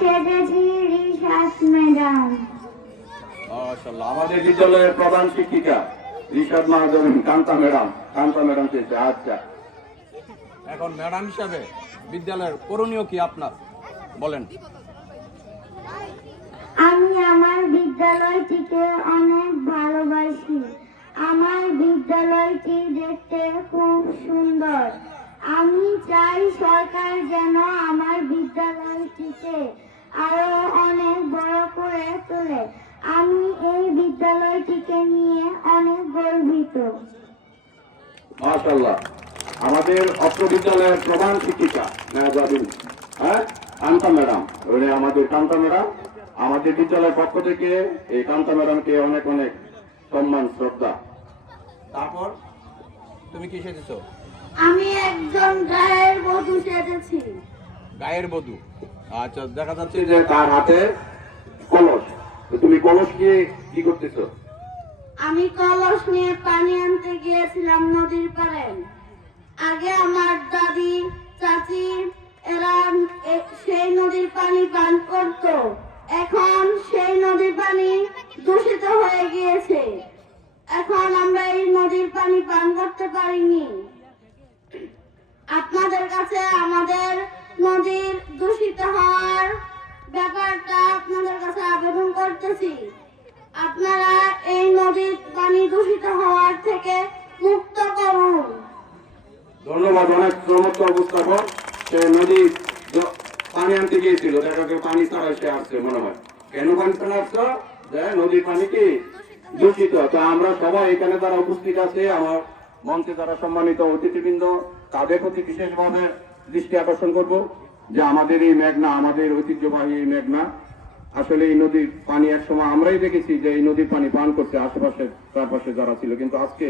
সেজেছি Rishad madam. মাশাআল্লাহ, আমাদের বিদ্যালয়ের প্রধান শিক্ষিকা রিশাদ মাহাজন কান্তা ম্যাডাম চেয়েছে। আচ্ছা, এখন ম্যাডাম হিসাবে বিদ্যালয়ের করণীয় কি আপনার বলেন? আমি আমার বিদ্যালয়টিকে অনেক ভালোবাসি। আমার বিদ্যালয়টি দেখতে খুব সুন্দর। আমি চাই সরকার যেন আমার বিদ্যালয়টিকে আরো অনেক বড় করে তোলে। আমি এই বিদ্যালয়টিকে নিয়ে অনেক গর্বিত। মাশাআল্লাহ, আমাদের অত্র বিদ্যালয়ের প্রধান শিক্ষিকা মেহজাবিন কান্তা ম্যাডাম, আমাদের কান্তা ম্যাডাম, আমাদের বিদ্যালয়ের পক্ষ থেকে এই কান্তা ম্যাডামকে অনেক অনেক সম্মান শ্রদ্ধা। তারপর তুমি কি সেজেছো? আমি একজন গায়ের বধূ সেজেছি। গায়ের বধূ। আচ্ছা, দেখা যাচ্ছে যে তার হাতে কলস। তো তুমি কলস নিয়ে কি করতেছো? আমি কলস নিয়ে পানি আনতে গিয়েছিলাম নদীর পাড়ে। আগে আমার দাদি চাচি এরা সেই নদীর পানি পান করত। এখন সেই নদীর পানি দূষিত হয়ে গিয়েছে। এখন আমরা এই নদীর পানি পান করতে পারিনি। আপনাদের কাছে আমাদের নদীর দূষিত হওয়ার ব্যাপারটা আপনাদের কাছে আবেদন করতেছি। আপনারা এই নদীর পানি দূষিত হওয়ার থেকে মুক্ত করুন। ধন্যবাদ, অনেক চমৎকার উপস্থাপন। সে নদী পানি আনতে গিয়েছিল, দেখাকে পানি ছাড়া সে আসছে মনে হয়। কেন পানি ছাড়া আসছো? নদীর পানি কি দূষিত। তো আমরা সবাই এখানে যারা উপস্থিত আছে, আমার মঞ্চে যারা সম্মানিত অতিথিবৃন্দ, তাদের প্রতি বিশেষভাবে দৃষ্টি আকর্ষণ করব যে আমাদের এই মেঘনা, আমাদের ঐতিহ্যবাহী এই মেঘনা, আসলে এই নদীর পানি একসময় আমরাই দেখেছি যে এই নদীর পানি পান করছে আশেপাশে চারপাশে যারা ছিল, কিন্তু আজকে